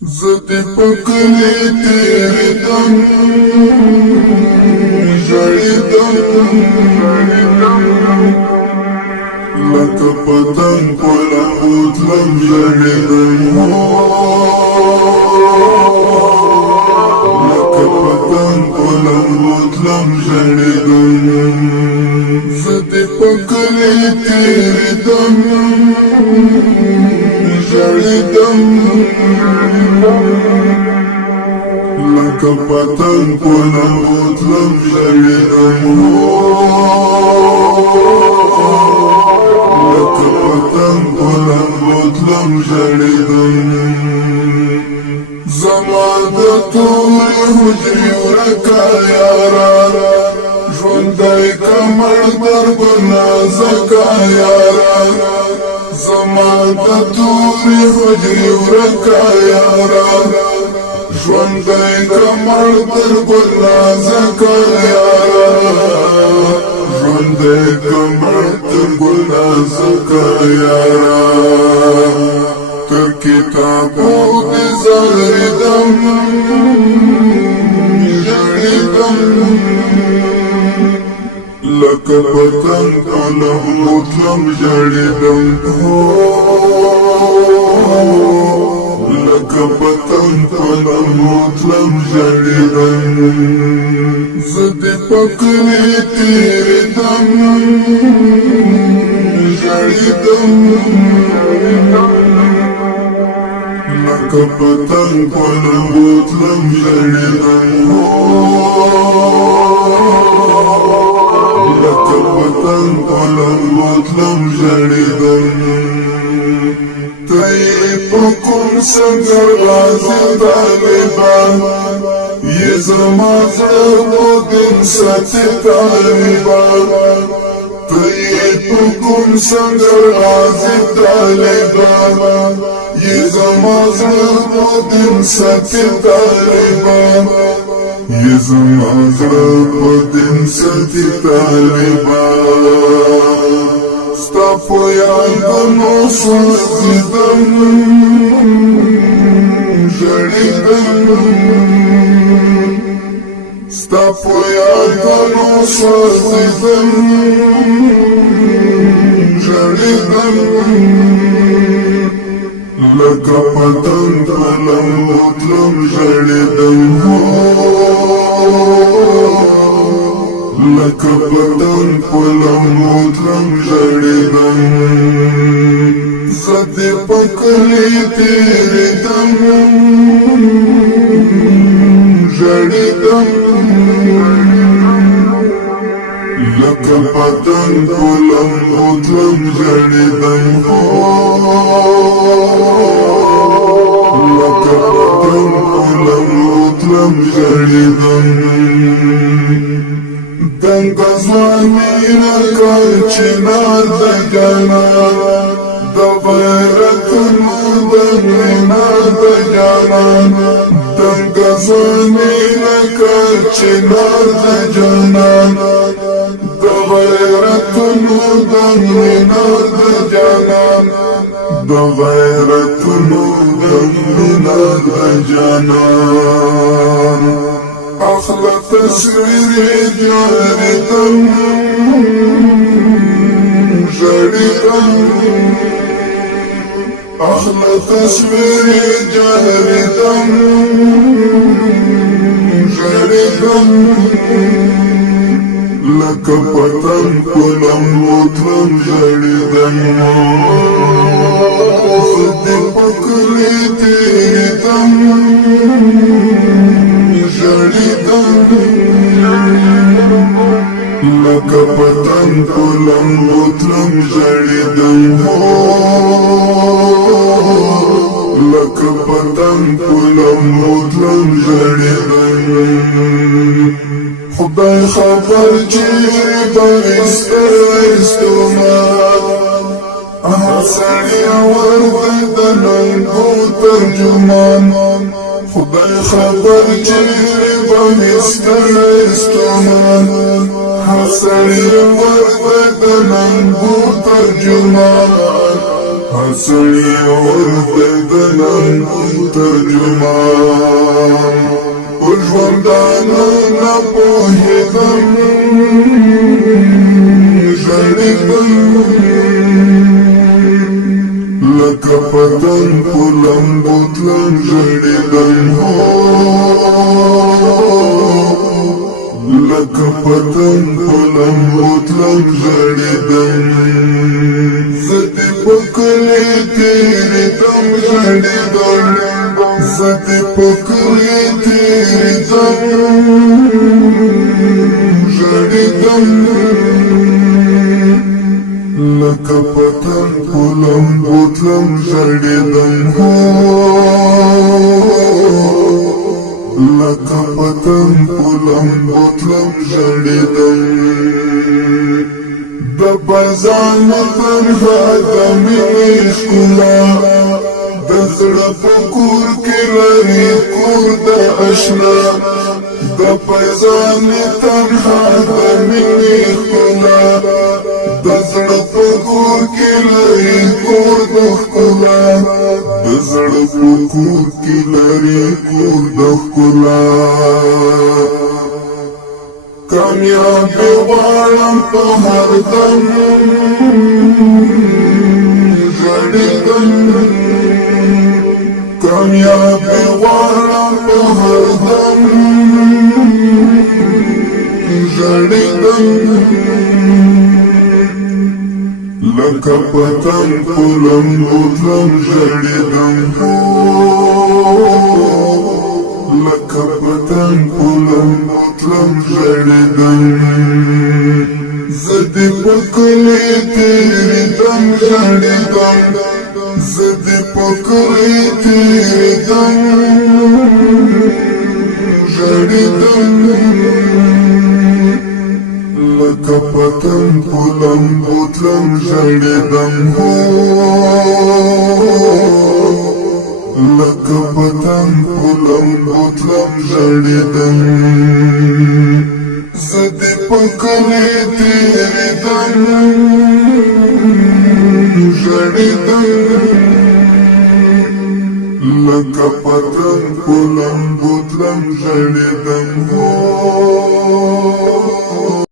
زدی پکلی تیری دم جڑی دم لکه پتنگ پلا بوتلم جڑی دم لکه پتنگ پلا بوتلم جڑی دم زدی پکلی تیری دم جڑی دم لکه پتنگ پلا بوتلم جڑی دم لکه پتنگ پلا بوتلم جڑی دم زما د ټولې حجرې ورکه یاره ژوندی کمر در بنازکه یاره زما د ټولې حجرې ورکه یاره ژوندی کمر در بنازکه یاره ژوندی کمر در بنازکه یاره تر کتابو دې زاریدم ژړېدم لکه پتنګ پله بوتلم ژړېدم لکه پتنګ پله بوتلم ژړېدم زه دې پکلې تېرېدم ژړېدم لکه پتنګ پله بوتلم ژړېدم لکه پتنګ پله بوتلم ژړېدم ته یې په کوم سنګر غازي طالبان یې زما زړه په دین ساتي طالبان ته یې په کوم سنګر غازي طالبان یې زما زړه په دین ساتي طالبان یې زما زړه په دین ساتي طالبان ستا په یادونو سوځېدم ژړېدم ستا په یادونو سوځېدم ژړېدم لکه پتنګ پله بوتلم ژړېدم لکه پتنګ پله بوتلم ژړېدم زه دې په کلي تېرېدم ژړېدم لکه پتنګ پله بوتلم ژړېدم لکه پتنګ پله بوتلم ژړېدم دنګ ځواني لکه چنار د جانان د غیرتونو د مینا د جانان دنګ ځواني لکه چنار د جانان د غیرتونو د مینا د جانان د غیرتونو د مینا د جانان اخلا تصویری جاریدم ژړېدم اخلا تصویری جاریدم ژړېدم لکه پتنګ پله بوتلم ژړېدم زه دې په کلي تېرېدم ژړېدم لکه پتنګ پله بوتلم ژړېدم لکه پتنګ پله بوتلم ژړېدم خدای خبر چیرې به استومه هغه سړی ورته د ننګو ترجمان خدای خبر چیرې به استومه هغه سړی ورته د ننګو ترجمان हंसनी और वेदना तर्जुमान उज्वंदाना न पोहिदम जड़िदम लका पतंग पुलम बुतलम जड़िदम हो लका पतंग पुलम बुतलम जड़िदम सती पकले तेरे दम जड़िदम सती पकले तेरे दम जड़िदम लका पतंग पुलम बुतलम जड़िदम हो लका पतंग पुलम बुतलम जड़िदम दबजान तन्हा दमिश्कुला दजड़ा पकुर के लरी कुर्द अशना दबजान तन्हा दमिश्कुला दजड़ा पकुर के लरी कुर्द खुला दजड़ा पकुर के लरी कुर्द खुला कामयाबी वाला तो हर दम जड़िदम कामयाबी वाला तो हर दम जड़िदम लका पतंग पुलम बुतलम जड़िदम हो लका पतंग पुलम बुतलम जड़िदम ज़दी पकले तेरे दम जड़िदम ज़दी पकले तेरे दम जड़िदम लका पतंग पुलम बुतलम जड़िदम हो लका पतंग पुलम बुतलम जड़िदम ज़दी पकले तेरे दम जड़िदम लका पतंग पुलम बुतलम जड़िदम हो